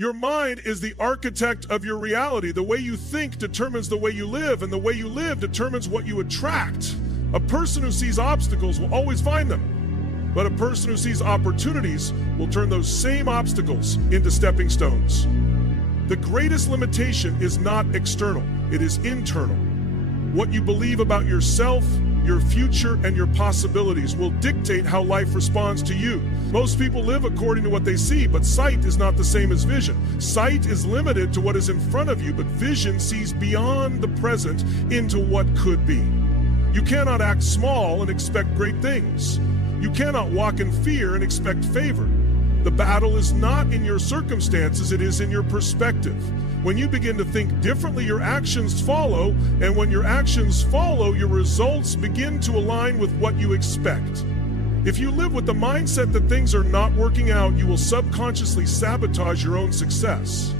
Your mind is the architect of your reality. The way you think determines the way you live, and the way you live determines what you attract. A person who sees obstacles will always find them, but a person who sees opportunities will turn those same obstacles into stepping stones. The greatest limitation is not external, it is internal. What you believe about yourself, your future, and your possibilities will dictate how life responds to you. Most people live according to what they see, but sight is not the same as vision. Sight is limited to what is in front of you, but vision sees beyond the present into what could be. You cannot act small and expect great things. You cannot walk in fear and expect favor. The battle is not in your circumstances, it is in your perspective. When you begin to think differently, your actions follow, and when your actions follow, your results begin to align with what you expect. If you live with the mindset that things are not working out, you will subconsciously sabotage your own success.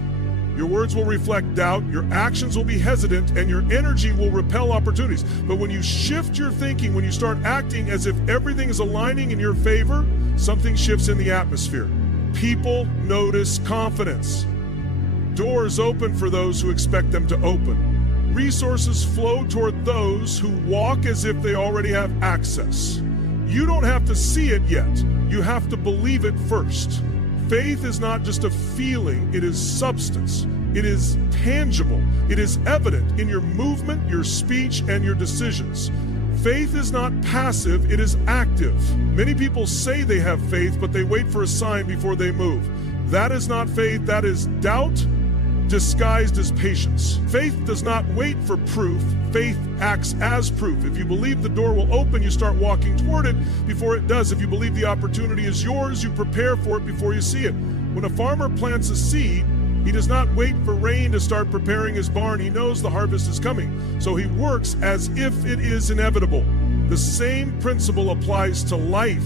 Your words will reflect doubt, your actions will be hesitant, and your energy will repel opportunities. But when you shift your thinking, when you start acting as if everything is aligning in your favor, something shifts in the atmosphere. People notice confidence. Doors open for those who expect them to open. Resources flow toward those who walk as if they already have access. You don't have to see it yet. You have to believe it first. Faith is not just a feeling, it is substance. It is tangible. It is evident in your movement, your speech, and your decisions. Faith is not passive, it is active. Many people say they have faith, but they wait for a sign before they move. That is not faith, that is doubt disguised as patience. Faith does not wait for proof. Faith acts as proof. If you believe the door will open, you start walking toward it before it does. If you believe the opportunity is yours, you prepare for it before you see it. When a farmer plants a seed, he does not wait for rain to start preparing his barn. He knows the harvest is coming, so he works as if it is inevitable. The same principle applies to life.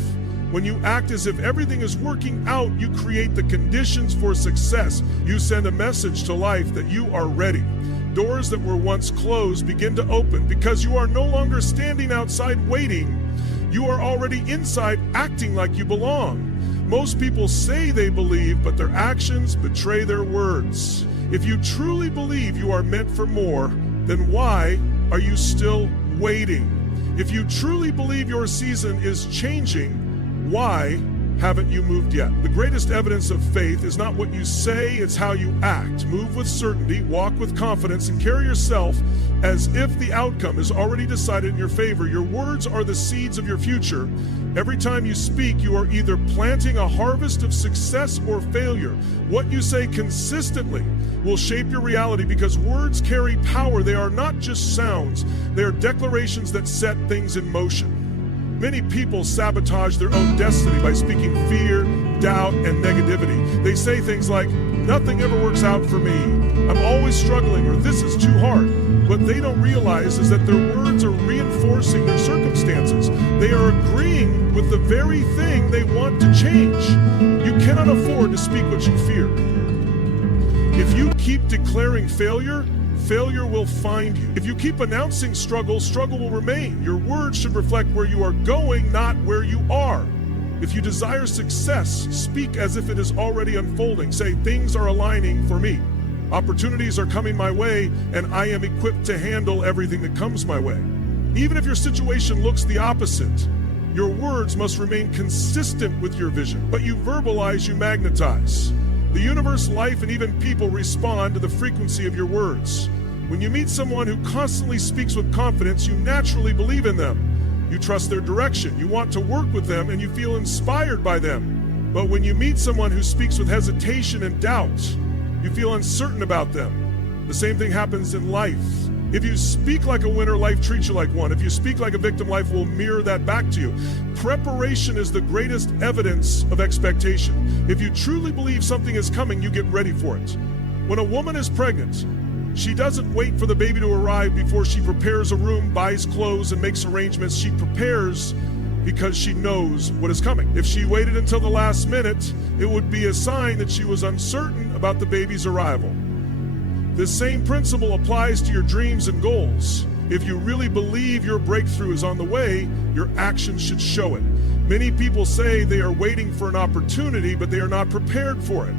When you act as if everything is working out, you create the conditions for success. You send a message to life that you are ready. Doors that were once closed begin to open because you are no longer standing outside waiting. You are already inside acting like you belong. Most people say they believe, but their actions betray their words. If you truly believe you are meant for more, then why are you still waiting? If you truly believe your season is changing, why haven't you moved yet? The greatest evidence of faith is not what you say, it's how you act. Move with certainty, walk with confidence, and carry yourself as if the outcome is already decided in your favor. Your words are the seeds of your future. Every time you speak, you are either planting a harvest of success or failure. What you say consistently will shape your reality because words carry power. They are not just sounds, they are declarations that set things in motion. Many people sabotage their own destiny by speaking fear, doubt, and negativity. They say things like, nothing ever works out for me, I'm always struggling, or this is too hard. What they don't realize is that their words are reinforcing their circumstances. They are agreeing with the very thing they want to change. You cannot afford to speak what you fear. If you keep declaring failure, failure will find you. If you keep announcing struggle, struggle will remain. Your words should reflect where you are going, not where you are. If you desire success, speak as if it is already unfolding. Say, things are aligning for me. Opportunities are coming my way, and I am equipped to handle everything that comes my way. Even if your situation looks the opposite, your words must remain consistent with your vision. But you verbalize, you magnetize. The universe, life, and even people respond to the frequency of your words. When you meet someone who constantly speaks with confidence, you naturally believe in them. You trust their direction, you want to work with them, and you feel inspired by them. But when you meet someone who speaks with hesitation and doubt, you feel uncertain about them. The same thing happens in life. If you speak like a winner, life treats you like one. If you speak like a victim, life will mirror that back to you. Preparation is the greatest evidence of expectation. If you truly believe something is coming, you get ready for it. When a woman is pregnant, she doesn't wait for the baby to arrive before she prepares a room, buys clothes, and makes arrangements. She prepares because she knows what is coming. If she waited until the last minute, it would be a sign that she was uncertain about the baby's arrival. This same principle applies to your dreams and goals. If you really believe your breakthrough is on the way, your actions should show it. Many people say they are waiting for an opportunity, but they are not prepared for it.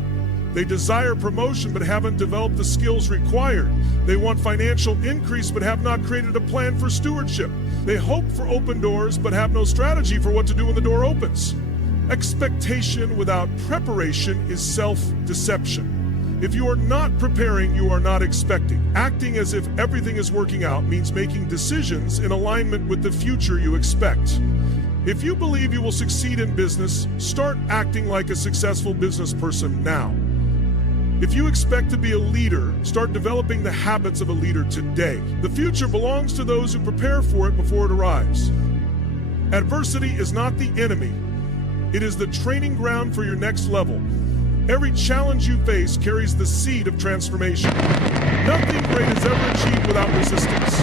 They desire promotion but haven't developed the skills required. They want financial increase but have not created a plan for stewardship. They hope for open doors but have no strategy for what to do when the door opens. Expectation without preparation is self-deception. If you are not preparing, you are not expecting. Acting as if everything is working out means making decisions in alignment with the future you expect. If you believe you will succeed in business, start acting like a successful business person now. If you expect to be a leader, start developing the habits of a leader today. The future belongs to those who prepare for it before it arrives. Adversity is not the enemy. It is the training ground for your next level. Every challenge you face carries the seed of transformation. Nothing great is ever achieved without resistance.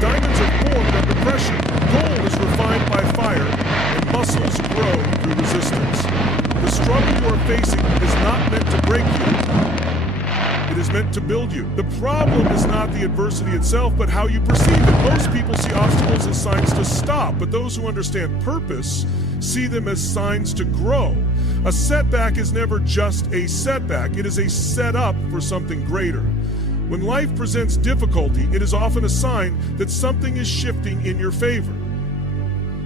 Diamonds are formed under pressure. Gold is refined by fire, and muscles grow through resistance. The struggle you are facing is not meant to break you. It is meant to build you. The problem is not the adversity itself, but how you perceive it. Most people see obstacles as signs to stop, but those who understand purpose see them as signs to grow. A setback is never just a setback. It is a setup for something greater. When life presents difficulty, it is often a sign that something is shifting in your favor.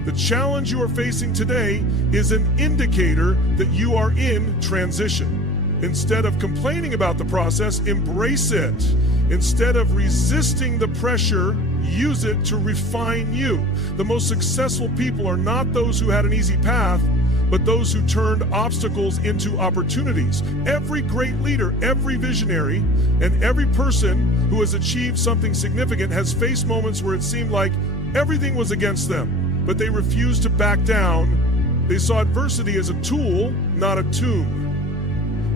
The challenge you are facing today is an indicator that you are in transition. Instead of complaining about the process, embrace it. Instead of resisting the pressure, use it to refine you. The most successful people are not those who had an easy path, but those who turned obstacles into opportunities. Every great leader, every visionary, and every person who has achieved something significant has faced moments where it seemed like everything was against them, but they refused to back down. They saw adversity as a tool, not a tomb.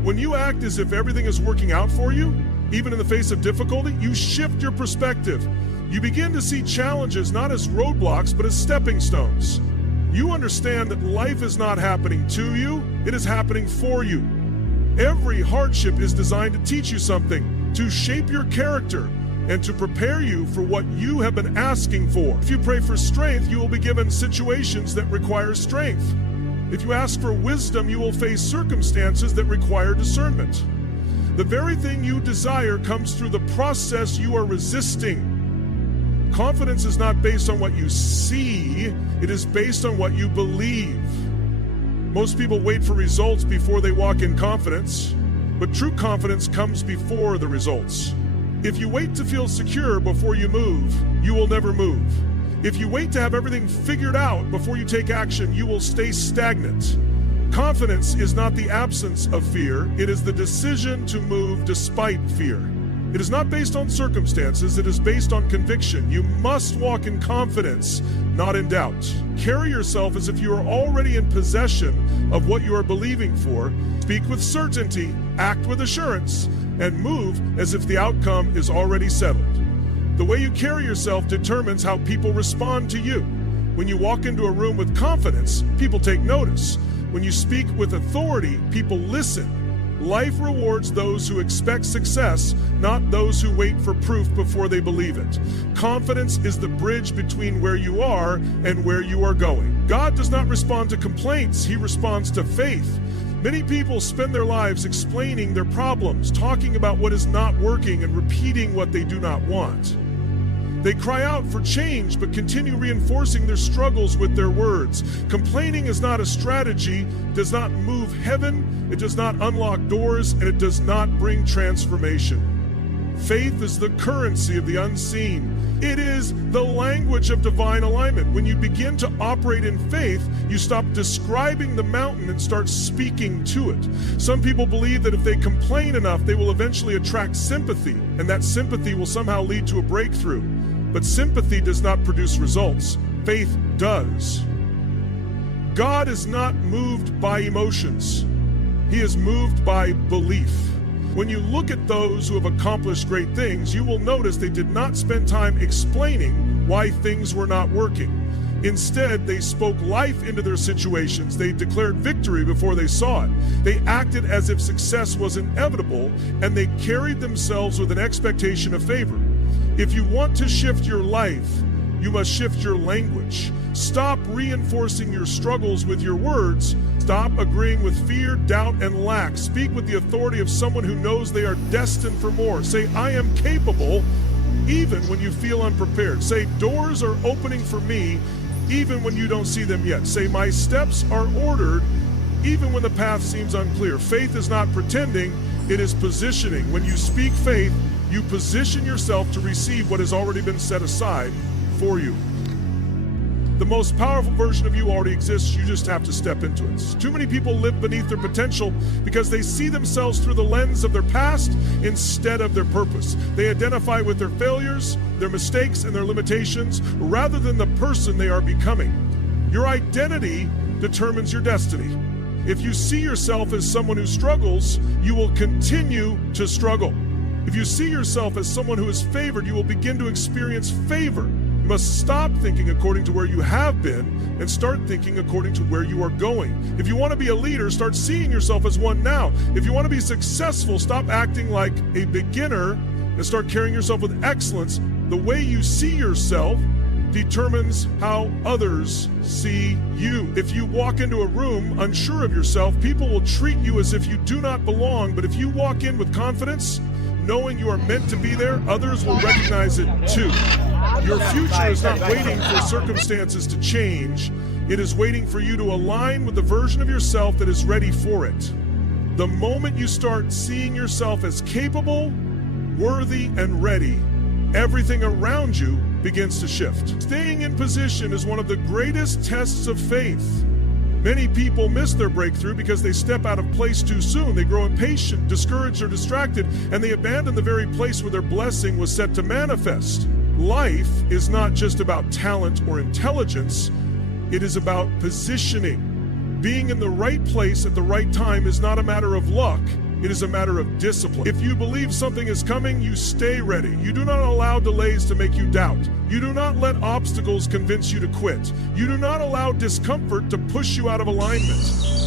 When you act as if everything is working out for you, even in the face of difficulty, you shift your perspective. You begin to see challenges not as roadblocks, but as stepping stones. You understand that life is not happening to you, it is happening for you. Every hardship is designed to teach you something, to shape your character, and to prepare you for what you have been asking for. If you pray for strength, you will be given situations that require strength. If you ask for wisdom, you will face circumstances that require discernment. The very thing you desire comes through the process you are resisting. Confidence is not based on what you see, it is based on what you believe. Most people wait for results before they walk in confidence, but true confidence comes before the results. If you wait to feel secure before you move, you will never move. If you wait to have everything figured out before you take action, you will stay stagnant. Confidence is not the absence of fear, it is the decision to move despite fear. It is not based on circumstances, it is based on conviction. You must walk in confidence, not in doubt. Carry yourself as if you are already in possession of what you are believing for. Speak with certainty, act with assurance, and move as if the outcome is already settled. The way you carry yourself determines how people respond to you. When you walk into a room with confidence, people take notice. When you speak with authority, people listen. Life rewards those who expect success, not those who wait for proof before they believe it. Confidence is the bridge between where you are and where you are going. God does not respond to complaints, He responds to faith. Many people spend their lives explaining their problems, talking about what is not working, and repeating what they do not want. They cry out for change, but continue reinforcing their struggles with their words. Complaining is not a strategy, does not move heaven, it does not unlock doors, and it does not bring transformation. Faith is the currency of the unseen. It is the language of divine alignment. When you begin to operate in faith, you stop describing the mountain and start speaking to it. Some people believe that if they complain enough, they will eventually attract sympathy, and that sympathy will somehow lead to a breakthrough. But sympathy does not produce results. Faith does. God is not moved by emotions. He is moved by belief. When you look at those who have accomplished great things, you will notice they did not spend time explaining why things were not working. Instead, they spoke life into their situations. They declared victory before they saw it. They acted as if success was inevitable, and they carried themselves with an expectation of favor. If you want to shift your life, you must shift your language. Stop reinforcing your struggles with your words. Stop agreeing with fear, doubt, and lack. Speak with the authority of someone who knows they are destined for more. Say, I am capable, even when you feel unprepared. Say, doors are opening for me, even when you don't see them yet. Say, my steps are ordered, even when the path seems unclear. Faith is not pretending, it is positioning. When you speak faith, you position yourself to receive what has already been set aside for you. The most powerful version of you already exists, you just have to step into it. Too many people live beneath their potential because they see themselves through the lens of their past instead of their purpose. They identify with their failures, their mistakes, and their limitations rather than the person they are becoming. Your identity determines your destiny. If you see yourself as someone who struggles, you will continue to struggle. If you see yourself as someone who is favored, you will begin to experience favor. You must stop thinking according to where you have been and start thinking according to where you are going. If you want to be a leader, start seeing yourself as one now. If you want to be successful, stop acting like a beginner and start carrying yourself with excellence. The way you see yourself determines how others see you. If you walk into a room unsure of yourself, people will treat you as if you do not belong. But if you walk in with confidence, knowing you are meant to be there, others will recognize it too. Your future is not waiting for circumstances to change. It is waiting for you to align with the version of yourself that is ready for it. The moment you start seeing yourself as capable, worthy, and ready, everything around you begins to shift. Staying in position is one of the greatest tests of faith. Many people miss their breakthrough because they step out of place too soon. They grow impatient, discouraged, or distracted, and they abandon the very place where their blessing was set to manifest. Life is not just about talent or intelligence, it is about positioning. Being in the right place at the right time is not a matter of luck, it is a matter of discipline. If you believe something is coming, you stay ready. You do not allow delays to make you doubt. You do not let obstacles convince you to quit. You do not allow discomfort to push you out of alignment.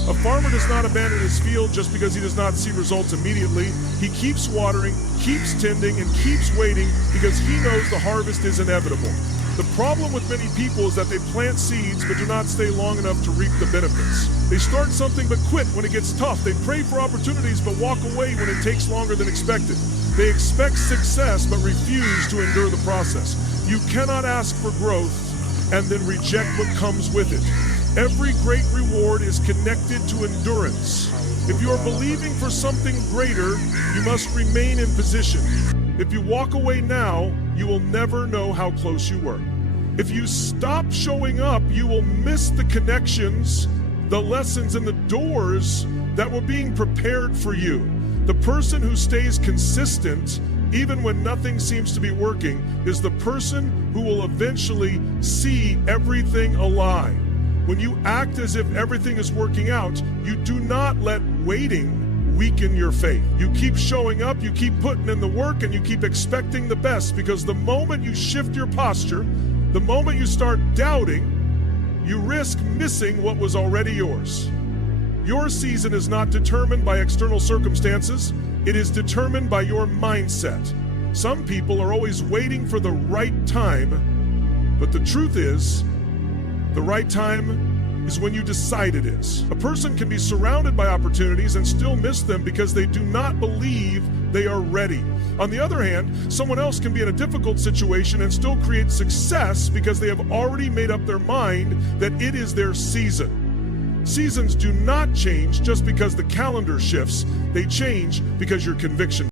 A farmer does not abandon his field just because he does not see results immediately. He keeps watering, keeps tending, and keeps waiting because he knows the harvest is inevitable. The problem with many people is that they plant seeds but do not stay long enough to reap the benefits. They start something but quit when it gets tough. They pray for opportunities but walk away when it takes longer than expected. They expect success but refuse to endure the process. You cannot ask for growth and then reject what comes with it. Every great reward is connected to endurance. If you are believing for something greater, you must remain in position. If you walk away now, you will never know how close you were. If you stop showing up, you will miss the connections, the lessons, and the doors that were being prepared for you. The person who stays consistent, even when nothing seems to be working, is the person who will eventually see everything align. When you act as if everything is working out, you do not let waiting weaken your faith. You keep showing up, you keep putting in the work, and you keep expecting the best, because the moment you shift your posture, the moment you start doubting, you risk missing what was already yours. Your season is not determined by external circumstances, it is determined by your mindset. Some people are always waiting for the right time, but the truth is, the right time is when you decide it is. A person can be surrounded by opportunities and still miss them because they do not believe they are ready. On the other hand, someone else can be in a difficult situation and still create success because they have already made up their mind that it is their season. Seasons do not change just because the calendar shifts. They change because your conviction